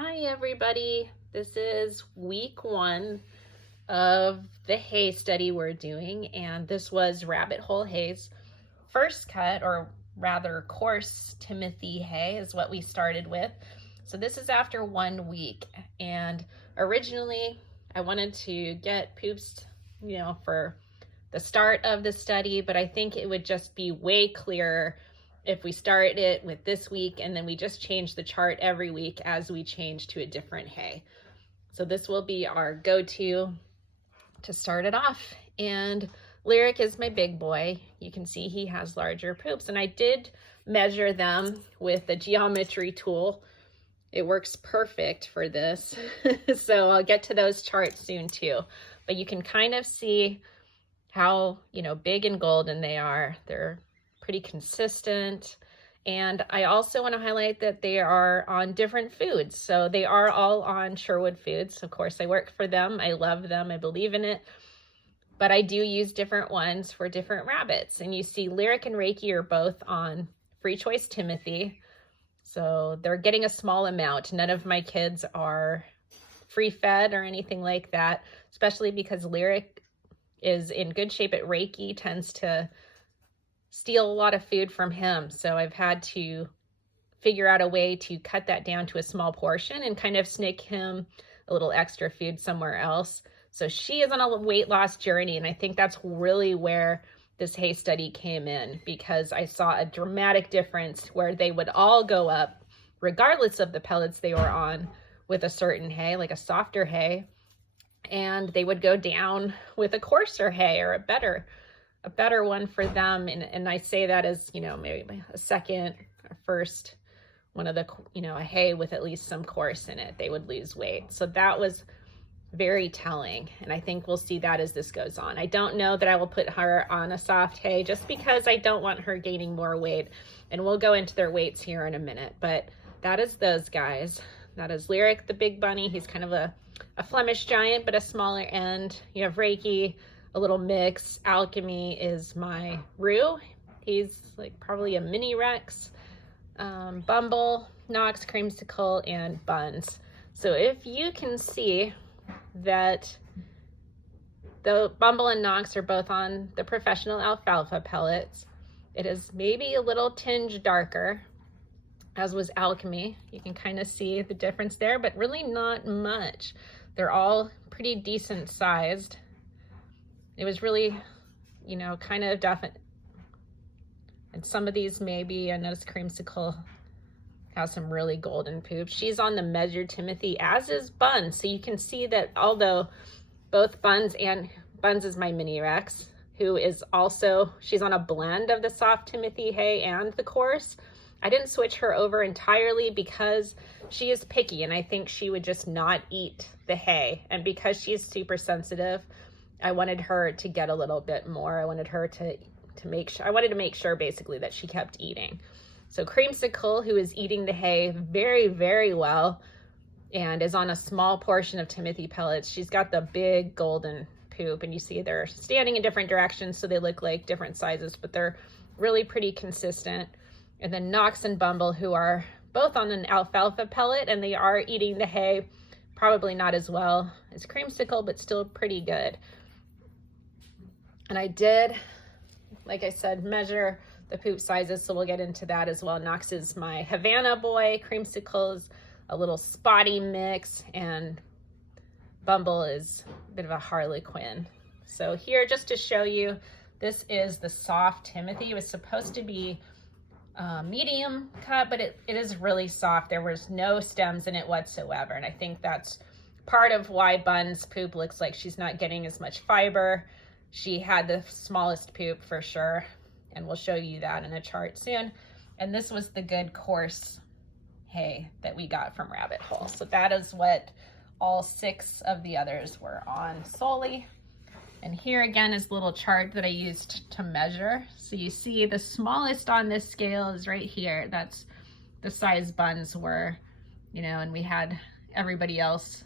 Hi everybody, this is week 1 of the hay study we're doing, and this was Rabbit Hole Hay's first cut, or rather coarse Timothy hay is what we started with. So this is after 1 week, and originally I wanted to get poops, for the start of the study, but I think it would just be way clearer if we start it with this week and then we just change the chart every week as we change to a different hay. So this will be our go-to to start it off. And Lyric is my big boy. You can see he has larger poops, and I did measure them with the geometry tool. It works perfect for this. So I'll get to those charts soon too. But you can kind of see how, big and golden they are. They're pretty consistent. And I also want to highlight that they are on different foods. So they are all on Sherwood Foods. Of course, I work for them. I love them. I believe in it. But I do use different ones for different rabbits. And you see Lyric and Reiki are both on Free Choice Timothy. So they're getting a small amount. None of my kids are free fed or anything like that, especially because Lyric is in good shape at Reiki, tends to steal a lot of food from him. So I've had to figure out a way to cut that down to a small portion and kind of snake him a little extra food somewhere else. So she is on a weight loss journey, and I think that's really where this hay study came in, because I saw a dramatic difference where they would all go up regardless of the pellets they were on with a certain hay, like a softer hay, and they would go down with a coarser hay or a better one for them. And I say that as, maybe a second or first one of the, a hay with at least some coarse in it, they would lose weight. So that was very telling. And I think we'll see that as this goes on. I don't know that I will put her on a soft hay just because I don't want her gaining more weight. And we'll go into their weights here in a minute, but that is those guys. That is Lyric, the big bunny. He's kind of a Flemish giant, but a smaller end. You have Reiki, a little mix. Alchemy is my Roo. He's like probably a mini Rex. Bumble, Knox, Creamsicle, and Buns. So if you can see that the Bumble and Knox are both on the professional alfalfa pellets, it is maybe a little tinge darker, as was Alchemy. You can kind of see the difference there, but really not much. They're all pretty decent sized. It was really, kind of definite. And some of these maybe, I noticed Creamsicle has some really golden poops. She's on the measured Timothy, as is Buns. So you can see that although both Buns is my mini Rex, who is also, she's on a blend of the soft Timothy hay and the coarse. I didn't switch her over entirely because she is picky, and I think she would just not eat the hay. And because she's super sensitive, I wanted her to get a little bit more. I wanted her to make sure, I wanted to make sure basically that she kept eating. So Creamsicle, who is eating the hay very, very well and is on a small portion of Timothy pellets, she's got the big golden poop, and you see they're standing in different directions, so they look like different sizes, but they're really pretty consistent. And then Knox and Bumble, who are both on an alfalfa pellet, and they are eating the hay, probably not as well as Creamsicle, but still pretty good. And I did, like I said, measure the poop sizes, so we'll get into that as well. Knox is my Havana boy, Creamsicle is a little spotty mix, and Bumble is a bit of a Harlequin. So here, just to show you, this is the soft Timothy. It was supposed to be medium cut, but it is really soft. There was no stems in it whatsoever, and I think that's part of why Buns' poop looks like she's not getting as much fiber. She had the smallest poop for sure, and we'll show you that in a chart soon. And this was the good coarse hay that we got from Rabbit Hole. So that is what all 6 of the others were on solely. And here again is the little chart that I used to measure. So you see the smallest on this scale is right here. That's the size Buns were, and we had everybody else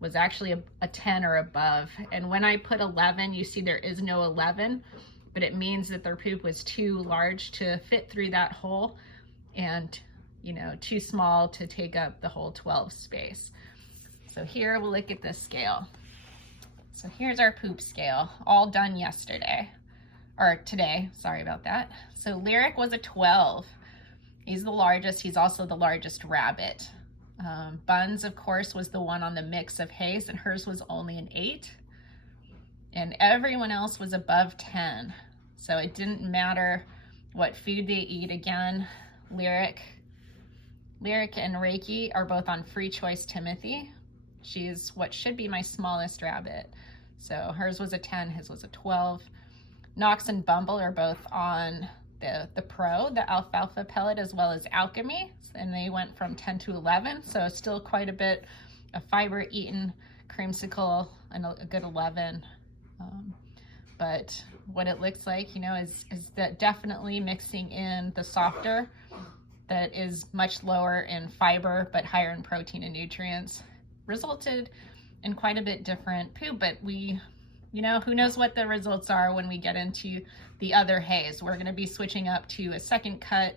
was actually a 10 or above. And when I put 11, you see there is no 11, but it means that their poop was too large to fit through that hole. And you know, too small to take up the whole 12 space. So here we'll look at the scale. So here's our poop scale, all done yesterday, or today, sorry about that. So Lyric was a 12. He's the largest, he's also the largest rabbit. Buns, of course, was the one on the mix of hays, and hers was only an 8. And everyone else was above 10. So it didn't matter what food they eat. Again, Lyric and Reiki are both on free choice Timothy. She's what should be my smallest rabbit. So hers was a 10, his was a 12. Knox and Bumble are both on the Pro, the alfalfa pellet, as well as Alchemy, and they went from 10 to 11, so still quite a bit of fiber eaten. Creamsicle and a good 11. But what it looks like, you know, is that definitely mixing in the softer that is much lower in fiber but higher in protein and nutrients resulted in quite a bit different poop. But we, you know, who knows what the results are when we get into the other hays. We're going to be switching up to a second cut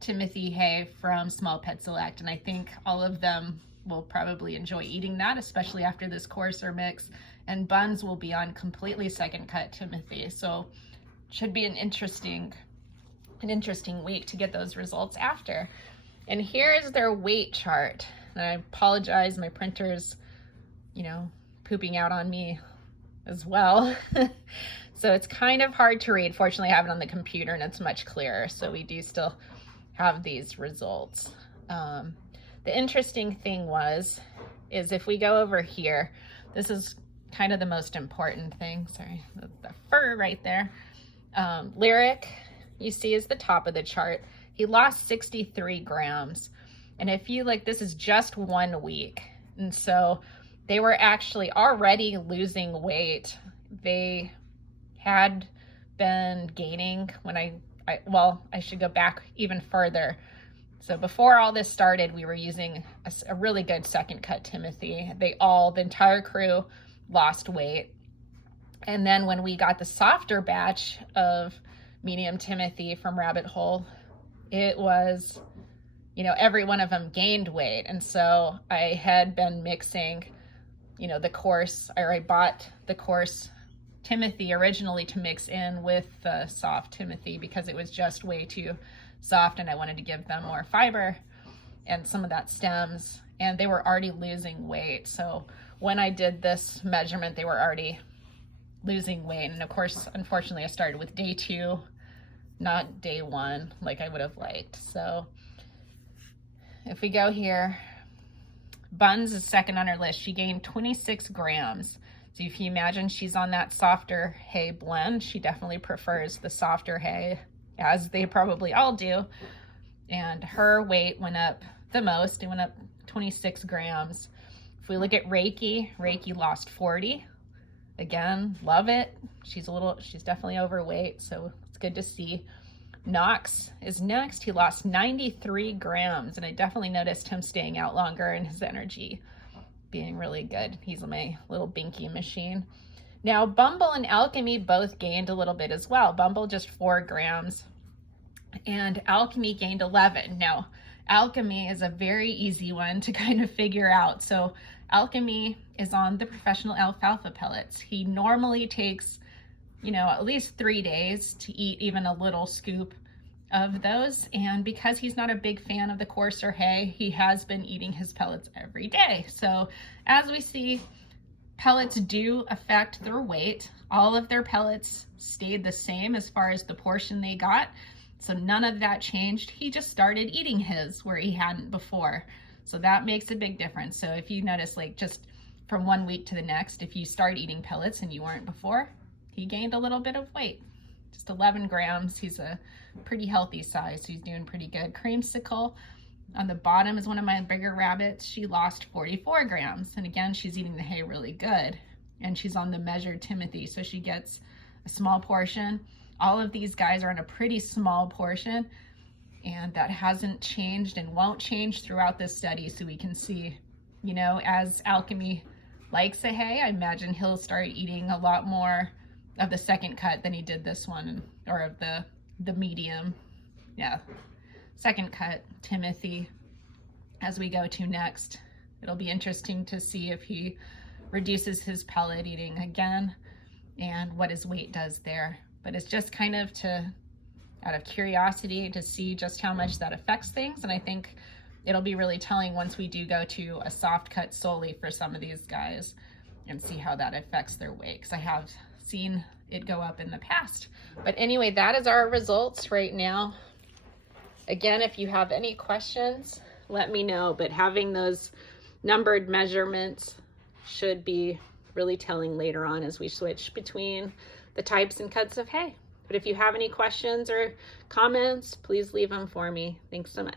Timothy hay from Small Pet Select, and I think all of them will probably enjoy eating that, especially after this coarser mix. And Buns will be on completely second cut Timothy, so should be an interesting week to get those results after. And here is their weight chart. And I apologize, my printer's, you know, pooping out on me as well. So it's kind of hard to read. Fortunately, I have it on the computer and it's much clearer, so we do still have these results. The interesting thing is if we go over here, this is kind of the most important thing. Sorry, the fur right there. Lyric, you see, is the top of the chart. He lost 63 grams. And if you look, this is just 1 week. And so they were actually already losing weight. They had been gaining when I should go back even further. So before all this started, we were using a really good second cut Timothy. The entire crew lost weight. And then when we got the softer batch of medium Timothy from Rabbit Hole, it was, you know, every one of them gained weight. And so I had been mixing, you know, the coarse, or I bought the coarse Timothy originally to mix in with the soft Timothy because it was just way too soft and I wanted to give them more fiber and some of that stems, and they were already losing weight. So when I did this measurement, they were already losing weight. And of course, unfortunately, I started with day 2, not day 1 like I would have liked. So if we go here, Buns is second on her list. She gained 26 grams. So if you imagine she's on that softer hay blend, she definitely prefers the softer hay, as they probably all do. And her weight went up the most. It went up 26 grams. If we look at Reiki lost 40. Again, love it. She's definitely overweight, so it's good to see. Knox is next. He lost 93 grams, and I definitely noticed him staying out longer and his energy being really good. He's my little binky machine. Now, Bumble and Alchemy both gained a little bit as well. Bumble just 4 grams, and Alchemy gained 11. Now, Alchemy is a very easy one to kind of figure out. So Alchemy is on the professional alfalfa pellets. He normally takes, you know, at least 3 days to eat even a little scoop of those. And because he's not a big fan of the coarser hay, he has been eating his pellets every day. So as we see, pellets do affect their weight. All of their pellets stayed the same as far as the portion they got. So none of that changed. He just started eating his where he hadn't before. So that makes a big difference. So if you notice, like just from 1 week to the next, if you start eating pellets and you weren't before, he gained a little bit of weight. Just 11 grams. He's a pretty healthy size, so he's doing pretty good. Creamsicle on the bottom is one of my bigger rabbits. She lost 44 grams. And again, she's eating the hay really good. And she's on the measured Timothy, so she gets a small portion. All of these guys are in a pretty small portion, and that hasn't changed and won't change throughout this study. So we can see, you know, as Alchemy likes a hay, I imagine he'll start eating a lot more of the second cut than he did this one, or of the medium. Yeah. second cut, Timothy, as we go to next. It'll be interesting to see if he reduces his pellet eating again and what his weight does there. But it's just kind of out of curiosity to see just how much that affects things. And I think it'll be really telling once we do go to a soft cut solely for some of these guys and see how that affects their weight, because I have seen it go up in the past. But anyway, that is our results right now. Again, if you have any questions, let me know, but having those numbered measurements should be really telling later on as we switch between the types and cuts of hay. But if you have any questions or comments, please leave them for me. Thanks so much.